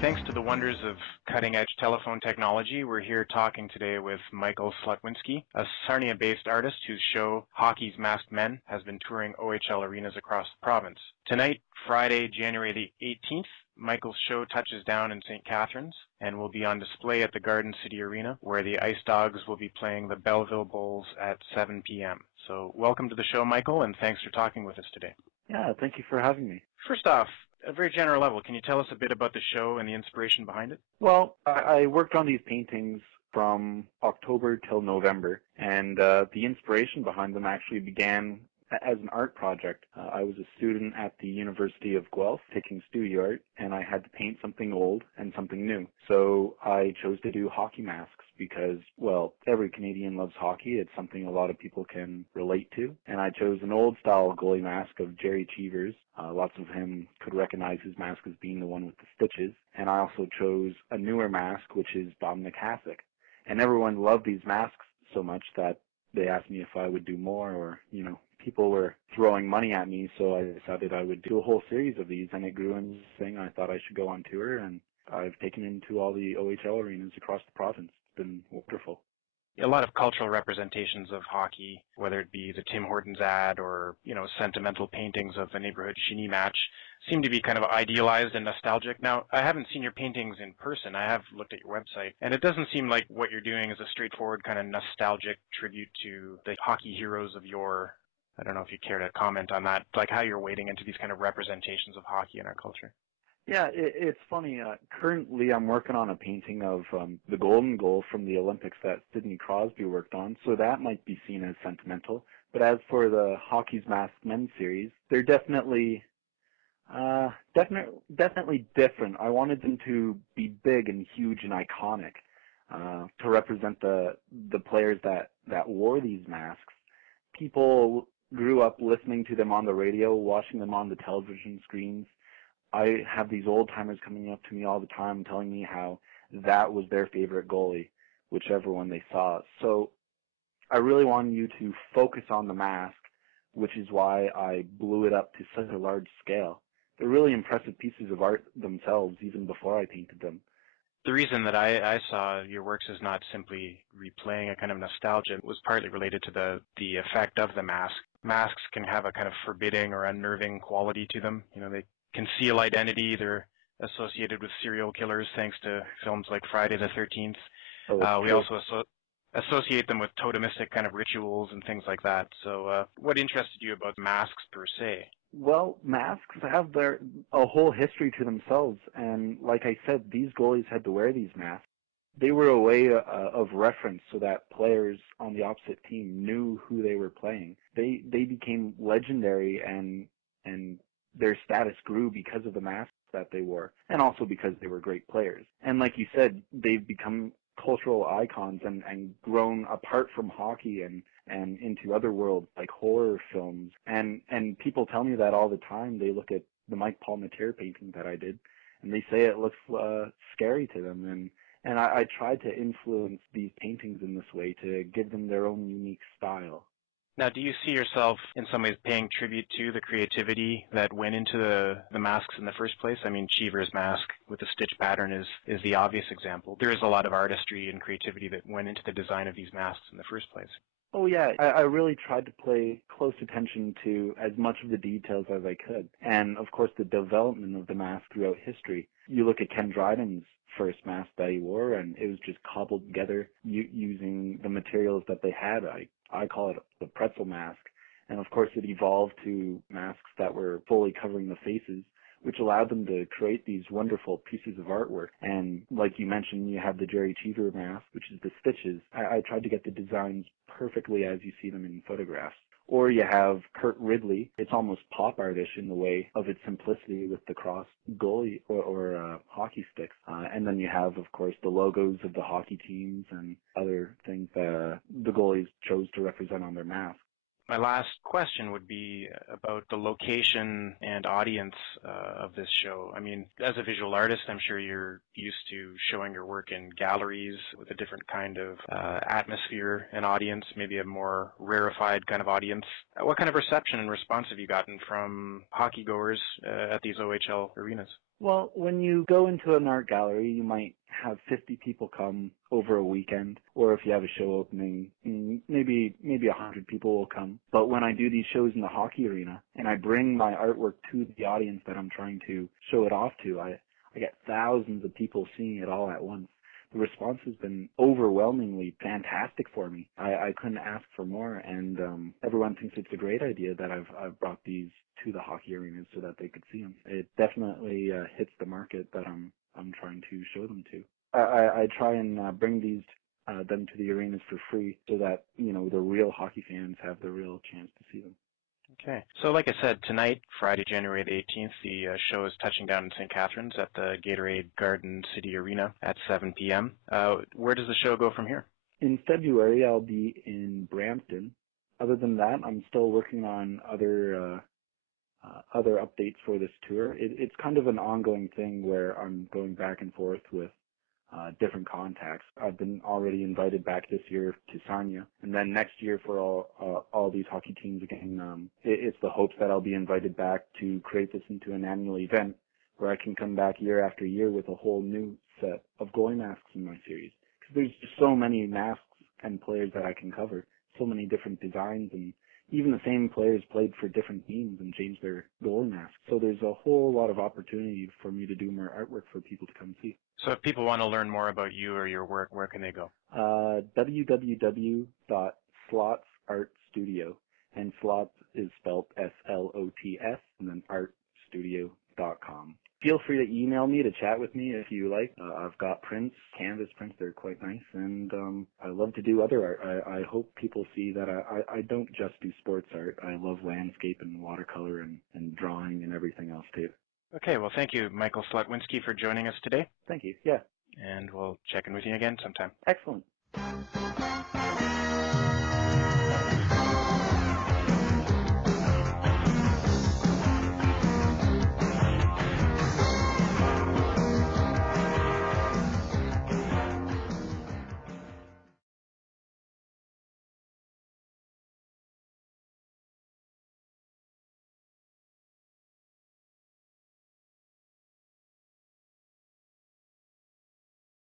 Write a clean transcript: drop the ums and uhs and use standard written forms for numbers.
Thanks to the wonders of cutting-edge telephone technology, we're here talking today with Michael Slutwinski, a Sarnia-based artist whose show, Hockey's Masked Men, has been touring OHL arenas across the province. Tonight, Friday, January the 18th, Michael's show touches down in St. Catharines and will be on display at the Garden City Arena, where the Ice Dogs will be playing the Belleville Bulls at 7 p.m. So welcome to the show, Michael, and thanks for talking with us today. Yeah, thank you for having me. First off, at a very general level, can you tell us a bit about the show and the inspiration behind it? Well, I worked on these paintings from October till November, and the inspiration behind them actually began as an art project. I was a student at the University of Guelph taking studio art, and I had to paint something old and something new. So I chose to do hockey masks because, well, every Canadian loves hockey. It's something a lot of people can relate to. And I chose an old-style goalie mask of Jerry Cheevers. Lots of him could recognize his mask as being the one with the stitches. And I also chose a newer mask, which is Dominic Hasek. And everyone loved these masks so much that they asked me if I would do more, or, people were throwing money at me, so I decided I would do a whole series of these, and it grew into this thing. I thought I should go on tour, and I've taken it into all the OHL arenas across the province. It's been wonderful. A lot of cultural representations of hockey, whether it be the Tim Hortons ad or, sentimental paintings of the neighborhood shinny match, seem to be kind of idealized and nostalgic. Now, I haven't seen your paintings in person. I have looked at your website, and it doesn't seem like what you're doing is a straightforward kind of nostalgic tribute to the hockey heroes of yore. I don't know if you care to comment on that, like how you're wading into these kind of representations of hockey in our culture. Yeah, it's funny. Currently, I'm working on a painting of the golden goal from the Olympics that Sidney Crosby worked on, so that might be seen as sentimental. But as for the Hockey's Masked Men series, they're definitely different. I wanted them to be big and huge and iconic to represent the players that wore these masks. People grew up listening to them on the radio, watching them on the television screens. I have these old-timers coming up to me all the time telling me how that was their favorite goalie, whichever one they saw. So I really wanted you to focus on the mask, which is why I blew it up to such a large scale. They're really impressive pieces of art themselves, even before I painted them. The reason that I saw your works as not simply replaying a kind of nostalgia was partly related to the effect of the mask. Masks can have a kind of forbidding or unnerving quality to them. They conceal identity. They're associated with serial killers thanks to films like Friday the 13th. We also associate them with totemistic kind of rituals and things like that. So what interested you about masks per se? Well, masks have a whole history to themselves, and like I said, these goalies had to wear these masks. They were a way of reference so that players on the opposite team knew who they were playing. They became legendary, and their status grew because of the masks that they wore, and also because they were great players. And like you said, they've become cultural icons and grown apart from hockey and into other worlds like horror films. And people tell me that all the time. They look at the Mike Palmateer painting that I did, and they say it looks scary to them. And I tried to influence these paintings in this way to give them their own unique style. Now, do you see yourself in some ways paying tribute to the creativity that went into the masks in the first place? I mean, Cheever's mask with the stitch pattern is the obvious example. There is a lot of artistry and creativity that went into the design of these masks in the first place. Oh, yeah. I really tried to pay close attention to as much of the details as I could. And, of course, the development of the mask throughout history. You look at Ken Dryden's first mask that he wore, and it was just cobbled together using the materials that they had. I call it the pretzel mask. And, of course, it evolved to masks that were fully covering the faces, which allowed them to create these wonderful pieces of artwork. And like you mentioned, you have the Jerry Cheever mask, which is the stitches. I tried to get the designs perfectly as you see them in photographs. Or you have Kurt Ridley. It's almost pop artish in the way of its simplicity with the cross goalie or hockey sticks. And then you have, of course, the logos of the hockey teams and other things that the goalies chose to represent on their masks. My last question would be about the location and audience of this show. I mean, as a visual artist, I'm sure you're used to showing your work in galleries with a different kind of atmosphere and audience, maybe a more rarefied kind of audience. What kind of reception and response have you gotten from hockey goers at these OHL arenas? Well, when you go into an art gallery, you might have 50 people come over a weekend, or if you have a show opening, maybe 100 people will come. But when I do these shows in the hockey arena and I bring my artwork to the audience that I'm trying to show it off to, I get thousands of people seeing it all at once. The response has been overwhelmingly fantastic for me. I couldn't ask for more, and everyone thinks it's a great idea that I've brought these to the hockey arenas so that they could see them. It definitely hits the market that I'm trying to show them to. I try and bring these them to the arenas for free so that the real hockey fans have the real chance to see them. Okay. So like I said, tonight, Friday, January the 18th, the show is touching down in St. Catharines at the Gatorade Garden City Arena at 7 p.m. Where does the show go from here? In February, I'll be in Brampton. Other than that, I'm still working on other updates for this tour. It's kind of an ongoing thing where I'm going back and forth with different contacts. I've been already invited back this year to Sarnia, and then next year for all these hockey teams again. It's the hopes that I'll be invited back to create this into an annual event where I can come back year after year with a whole new set of goalie masks in my series. Because there's just so many masks and players that I can cover, so many different designs, and even the same players played for different teams and changed their goalie masks. So there's a whole lot of opportunity for me to do more artwork for people to come see. So if people want to learn more about you or your work, where can they go? www.slotsartstudio, and slots is spelled S-L-O-T-S, and then artstudio.com. Feel free to email me to chat with me if you like. I've got prints, canvas prints, they're quite nice, and I love to do other art. I hope people see that I don't just do sports art. I love landscape and watercolor and drawing and everything else too. Okay, well thank you, Michael Slutwinski, for joining us today. Thank you, yeah. And we'll check in with you again sometime. Excellent.